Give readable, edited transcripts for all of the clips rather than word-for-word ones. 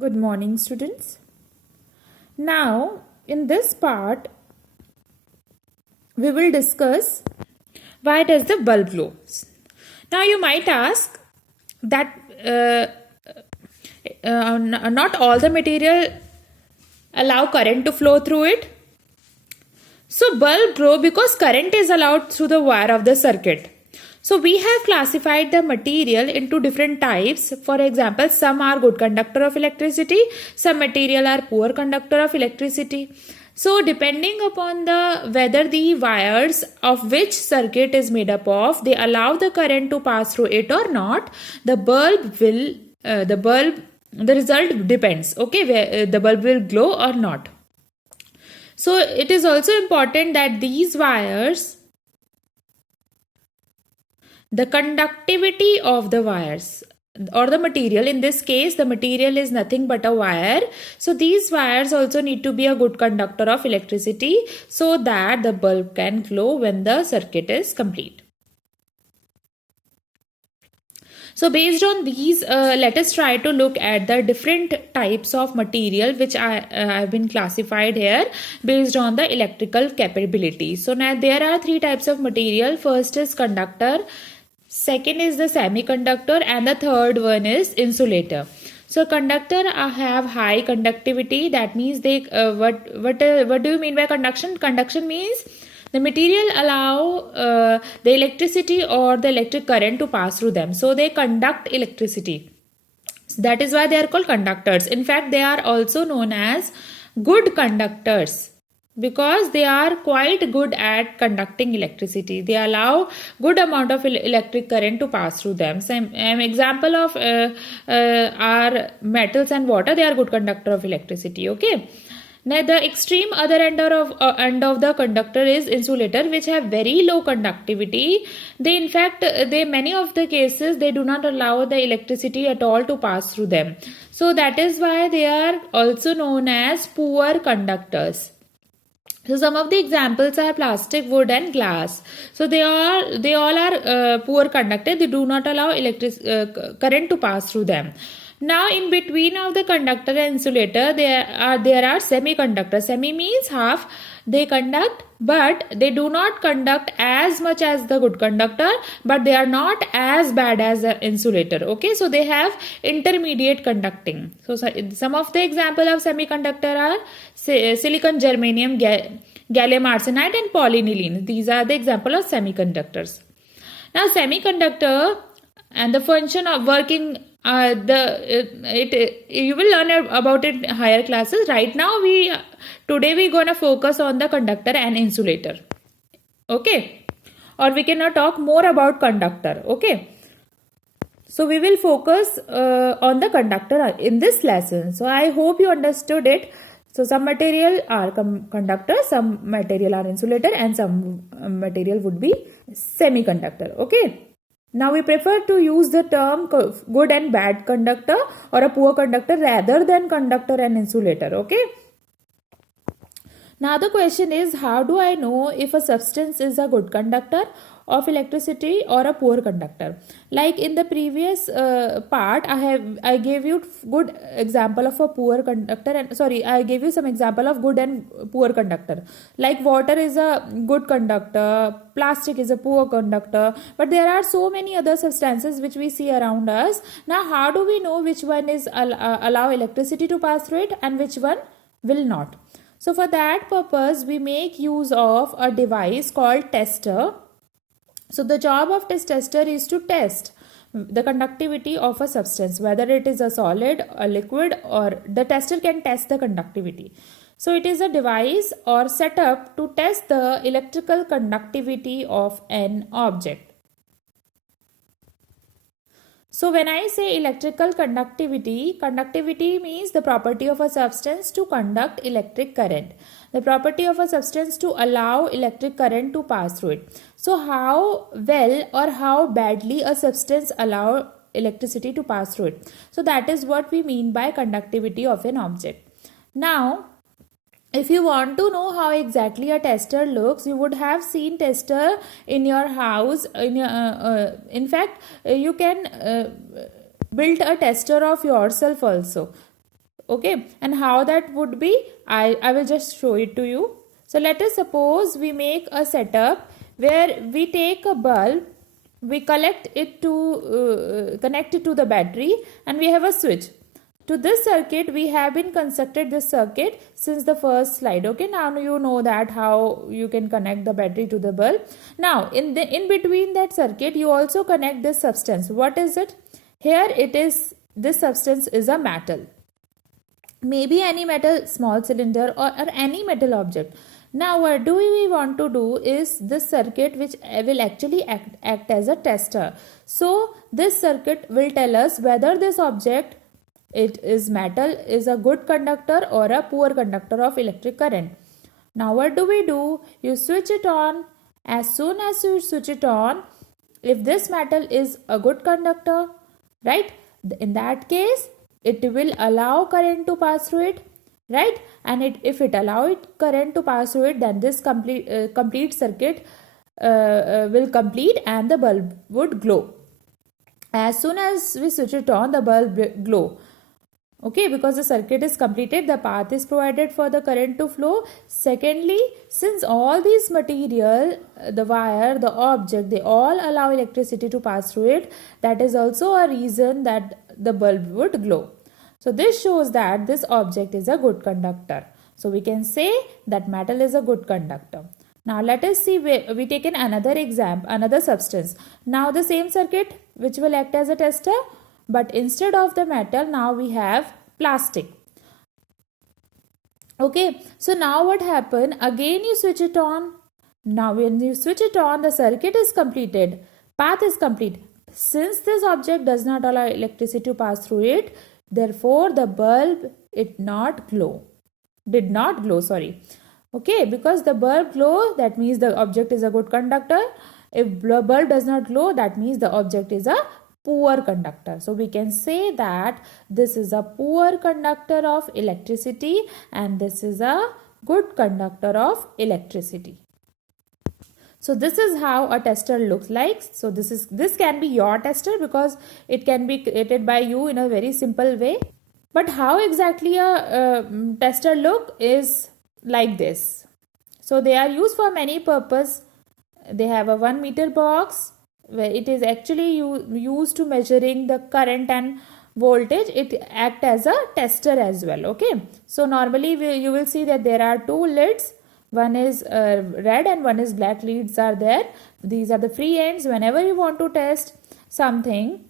Good morning, students. Now, in this part, we will discuss why does the bulb glow. Now, you might ask that not all the material allow current to flow through it. So, bulb glow because current is allowed through the wire of the circuit. So we have classified the material into different types. For example, some are good conductor of electricity, some material are poor conductor of electricity. So depending upon whether the wires of which circuit is made up of, they allow the current to pass through it or not, the result depends. Okay, where the bulb will glow or not. So it is also important that these wires, the conductivity of the wires or the material, in this case the material is nothing but a wire, so these wires also need to be a good conductor of electricity so that the bulb can glow when the circuit is complete. So based on these, let us try to look at the different types of material which have been classified here based on the electrical capability. So now there are three types of material. First is conductor, second is the semiconductor, and the third one is insulator. So conductor have high conductivity. That means they what do you mean by conduction? Conduction means the material allow the electricity or the electric current to pass through them. So they conduct electricity. So that is why they are called conductors. In fact, they are also known as good conductors because they are quite good at conducting electricity. They allow good amount of electric current to pass through them. So example of are metals and water. They are good conductor of electricity. Okay. Now the extreme other end of the conductor is insulator, which have very low conductivity. They in fact they many of the cases they do not allow the electricity at all to pass through them. So that is why they are also known as poor conductors. So some of the examples are plastic, wood, and glass. So they all are poor conductor. They do not allow current to pass through them. Now in between of the conductor and insulator there are semiconductor. Semi means half. They conduct but they do not conduct as much as the good conductor, but they are not as bad as the insulator. Okay, so they have intermediate conducting. So some of the example of semiconductor are silicon, germanium, gallium arsenide, and polyethylene. These are the example of semiconductors. Now semiconductor and the function of working you will learn about it in higher classes. Right now today we're gonna focus on the conductor and insulator. Okay, or we cannot talk more about conductor. Okay, so we will focus on the conductor in this lesson. So I hope you understood it. So some material are conductor, some material are insulator, and some material would be semiconductor. Okay. Now we prefer to use the term good and bad conductor or a poor conductor rather than conductor and insulator. Okay. Now the question is, how do I know if a substance is a good conductor of electricity or a poor conductor? Like in the previous part, I gave you good example of a poor conductor, and I gave you some example of good and poor conductor. Like water is a good conductor, plastic is a poor conductor, but there are so many other substances which we see around us. Now how do we know which one is allow electricity to pass through it and which one will not? So for that purpose, we make use of a device called tester. So the job of this tester is to test the conductivity of a substance, whether it is a solid, a liquid, or the tester can test the conductivity. So it is a device or setup to test the electrical conductivity of an object. So when I say electrical conductivity, conductivity means the property of a substance to conduct electric current. The property of a substance to allow electric current to pass through it. So how well or how badly a substance allow electricity to pass through it. So that is what we mean by conductivity of an object. Now, if you want to know how exactly a tester looks, you would have seen tester in your house. In fact, you can build a tester of yourself also. Okay, and how that would be, I will just show it to you. So let us suppose we make a setup where we take a bulb, we connect it to the battery, and we have a switch. To this circuit, we have been constructed this circuit since the first slide. Okay, now you know that how you can connect the battery to the bulb. Now in between that circuit, you also connect this substance. What is it? Here it is, this substance is a metal, maybe any metal, small cylinder, or any metal object. Now what do we want to do is this circuit which will actually act as a tester. So this circuit will tell us whether this object, it is metal, is a good conductor or a poor conductor of electric current. Now what do? You switch it on. As soon as you switch it on, if this metal is a good conductor, right, in that case it will allow current to pass through it, right, and if it allow current to pass through it, then this complete circuit will complete and the bulb would glow. As soon as we switch it on, the bulb glow. Okay, because the circuit is completed, the path is provided for the current to flow. Secondly, since all these material, the wire, the object, they all allow electricity to pass through it, that is also a reason that the bulb would glow. So this shows that this object is a good conductor. So we can say that metal is a good conductor. Now let us see, we taken another example, another substance. Now the same circuit which will act as a tester, but instead of the metal, now we have plastic. Okay, so now what happened? Again you switch it on. Now when you switch it on, the circuit is completed, path is complete. Since this object does not allow electricity to pass through it, therefore the bulb did not glow. Okay, because the bulb glow, that means the object is a good conductor. If the bulb does not glow, that means the object is a poor conductor. So we can say that this is a poor conductor of electricity and this is a good conductor of electricity. So this is how a tester looks like. So this can be your tester because it can be created by you in a very simple way. But how exactly a tester look is like this. So they are used for many purpose. They have a 1 meter box where it is actually used to measuring the current and voltage. It acts as a tester as well. Okay, so normally you will see that there are two lids, one is red and one is black leads are there. These are the free ends. Whenever you want to test something,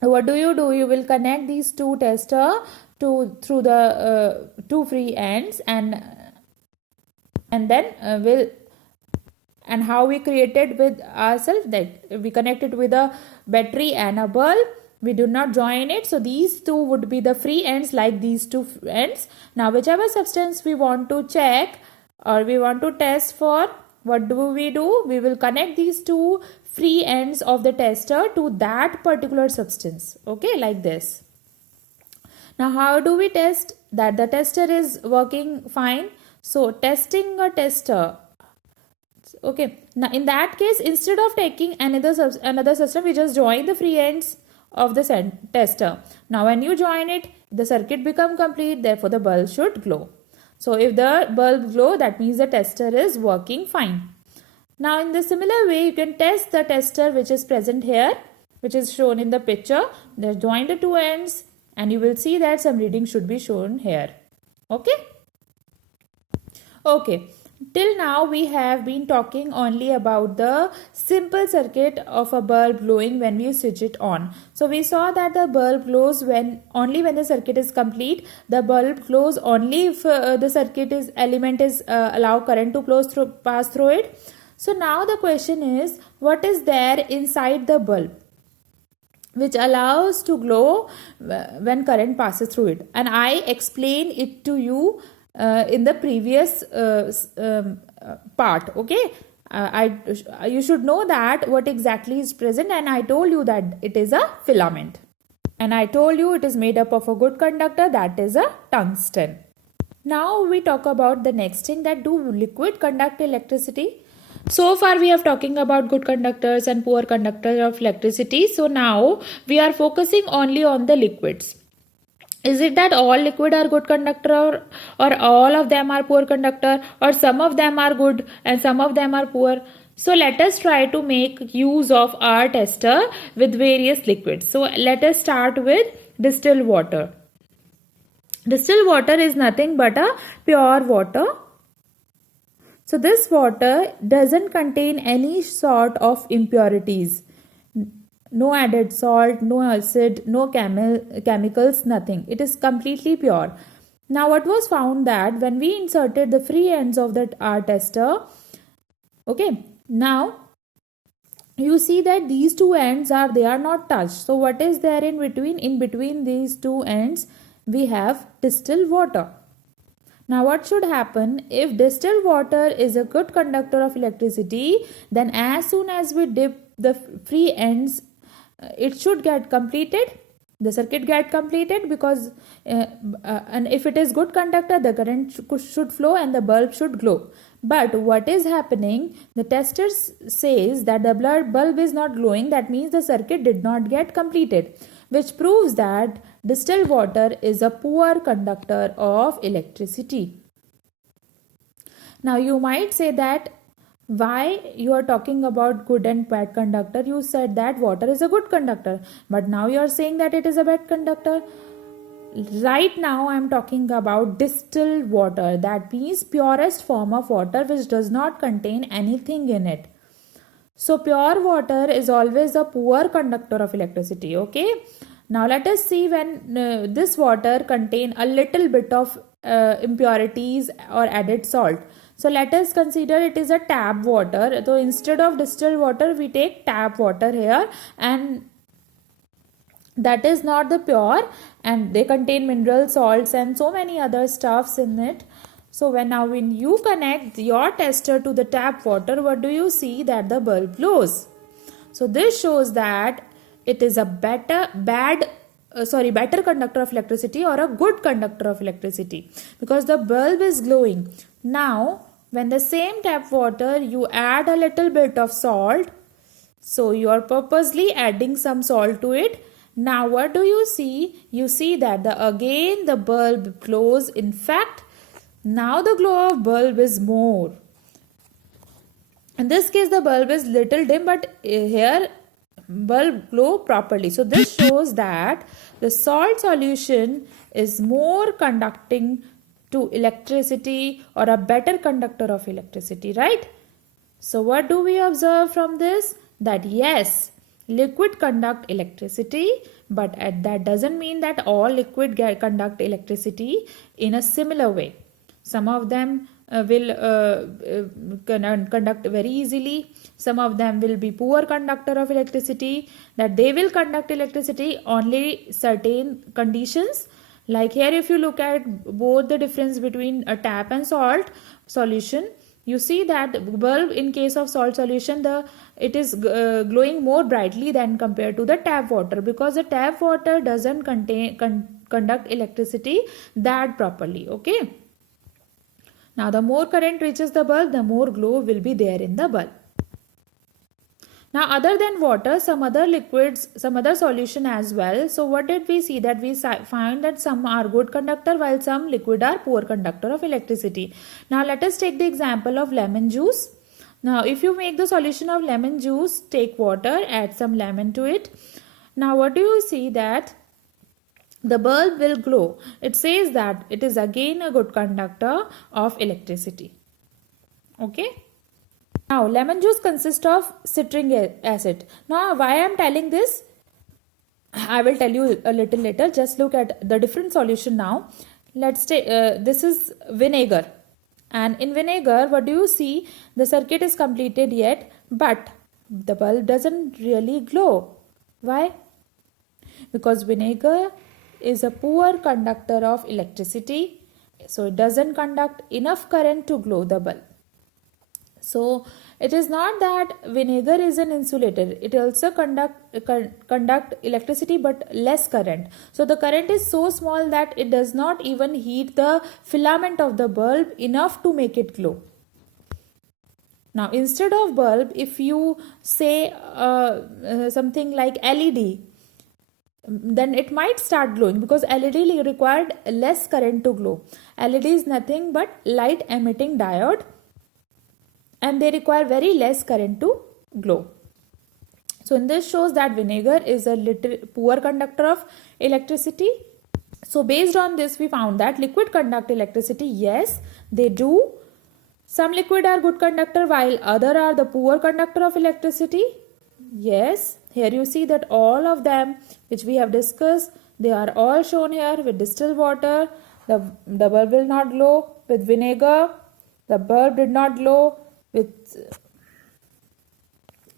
what do? You will connect these two tester through the two free ends, and then and how we created with ourselves, that we connected with a battery and a bulb. We do not join it. So these two would be the free ends, like these two ends. Now whichever substance we want to check or we want to test for, what do? We will connect these two free ends of the tester to that particular substance. Okay, like this. Now how do we test that the tester is working fine? So testing a tester. Okay, now in that case, instead of taking another system, we just join the free ends of the tester. Now when you join it, the circuit become complete, therefore the bulb should glow. So if the bulb glow, that means the tester is working fine. Now in the similar way, you can test the tester which is present here, which is shown in the picture. They join the two ends and you will see that some reading should be shown here. Okay. Okay. Till now we have been talking only about the simple circuit of a bulb glowing when we switch it on. So we saw that the bulb glows only when the circuit is complete. The bulb glows only if the circuit element is allow current to pass through it. So now the question is, what is there inside the bulb which allows to glow when current passes through it? And I explained it to you in the previous part. Okay, you should know that what exactly is present, and I told you that it is a filament, and I told you it is made up of a good conductor, that is a tungsten. Now we talk about the next thing, that do liquid conduct electricity? So far we are talking about good conductors and poor conductors of electricity. So now we are focusing only on the liquids. Is it that all liquid are good conductor, or all of them are poor conductor, or some of them are good and some of them are poor? So let us try to make use of our tester with various liquids. So let us start with distilled water. Distilled water is nothing but a pure water. So this water doesn't contain any sort of impurities. No added salt, no acid, no chemicals, nothing. It is completely pure. Now what was found that when we inserted the free ends of that our tester, okay, now you see that these two ends they are not touched. So what is there in between? In between these two ends we have distilled water. Now what should happen? If distilled water is a good conductor of electricity, then as soon as we dip the free ends, it should get completed. The circuit get completed because and if it is good conductor, the current should flow and the bulb should glow. But what is happening? The tester says that the bulb is not glowing. That means the circuit did not get completed, which proves that distilled water is a poor conductor of electricity. Now you might say that why you are talking about good and bad conductor? You said that water is a good conductor, but now you are saying that it is a bad conductor. Right now I am talking about distilled water, that means purest form of water which does not contain anything in it. So pure water is always a poor conductor of electricity. Okay, now let us see when this water contain a little bit of impurities or added salt. So let us consider it is a tap water. So instead of distilled water we take tap water here, and that is not the pure, and they contain mineral salts and so many other stuffs in it. So when you connect your tester to the tap water, what do you see? That the bulb glows. So this shows that it is a better conductor of electricity or a good conductor of electricity, because the bulb is glowing. Now when the same tap water you add a little bit of salt, so you are purposely adding some salt to it. Now what do you see? You see that again the bulb glows. In fact, now the glow of bulb is more. In this case the bulb is little dim, but here bulb glow properly. So this shows that the salt solution is more conducting to electricity, or a better conductor of electricity, right? So what do we observe from this? That yes, liquid conduct electricity, but that doesn't mean that all liquid conduct electricity in a similar way. Some of them will conduct very easily. Some of them will be poor conductor of electricity, that they will conduct electricity only certain conditions. Like here, if you look at both the difference between a tap and salt solution, you see that bulb in case of salt solution, it is glowing more brightly than compared to the tap water, because the tap water doesn't conduct electricity that properly. Okay. Now the more current reaches the bulb, the more glow will be there in the bulb. Now other than water, some other liquids, some other solution as well. So what did we see? That we find that some are good conductor while some liquid are poor conductor of electricity. Now let us take the example of lemon juice. Now if you make the solution of lemon juice, take water, add some lemon to it. Now what do you see? That the bulb will glow. It says that it is again a good conductor of electricity. Okay. Now lemon juice consists of citric acid. Now why I am telling this, I will tell you a little later. Just look at the different solution now. Let's take this is vinegar, and in vinegar what do you see? The circuit is completed yet, but the bulb doesn't really glow. Why? Because vinegar is a poor conductor of electricity, so it doesn't conduct enough current to glow the bulb. So it is not that vinegar is an insulator. It also conduct electricity but less current. So the current is so small that it does not even heat the filament of the bulb enough to make it glow. Now instead of bulb, if you say something like LED, then it might start glowing, because LED required less current to glow. LED is nothing but light emitting diode, and they require very less current to glow. So in this shows that vinegar is a little poor conductor of electricity. So based on this, we found that liquid conduct electricity. Yes, they do. Some liquid are good conductor while other are the poor conductor of electricity. Yes, here you see that all of them which we have discussed, they are all shown here. With distilled water, the bulb will not glow. With vinegar, the bulb did not glow. With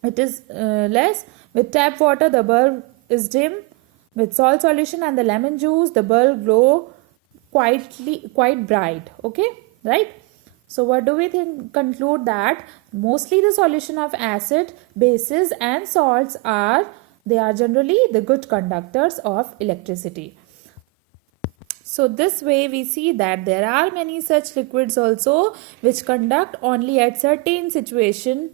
it is less. With tap water, the bulb is dim. With salt solution and the lemon juice, the bulb glow quite bright. Okay, right? So what do we think? Conclude that mostly the solution of acid, bases and salts they are generally the good conductors of electricity. So this way we see that there are many such liquids also which conduct only at certain situation.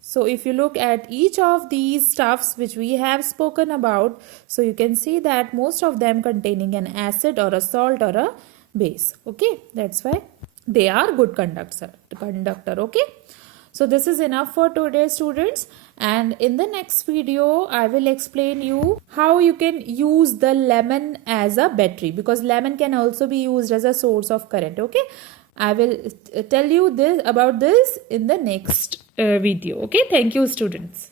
So if you look at each of these stuffs which we have spoken about, so you can see that most of them containing an acid or a salt or a base. Okay, that's why they are good conductor. Okay, so this is enough for today, students, and in the next video I will explain you how you can use the lemon as a battery, because lemon can also be used as a source of current. Okay, I will tell you about this in the next video. Okay, thank you, students.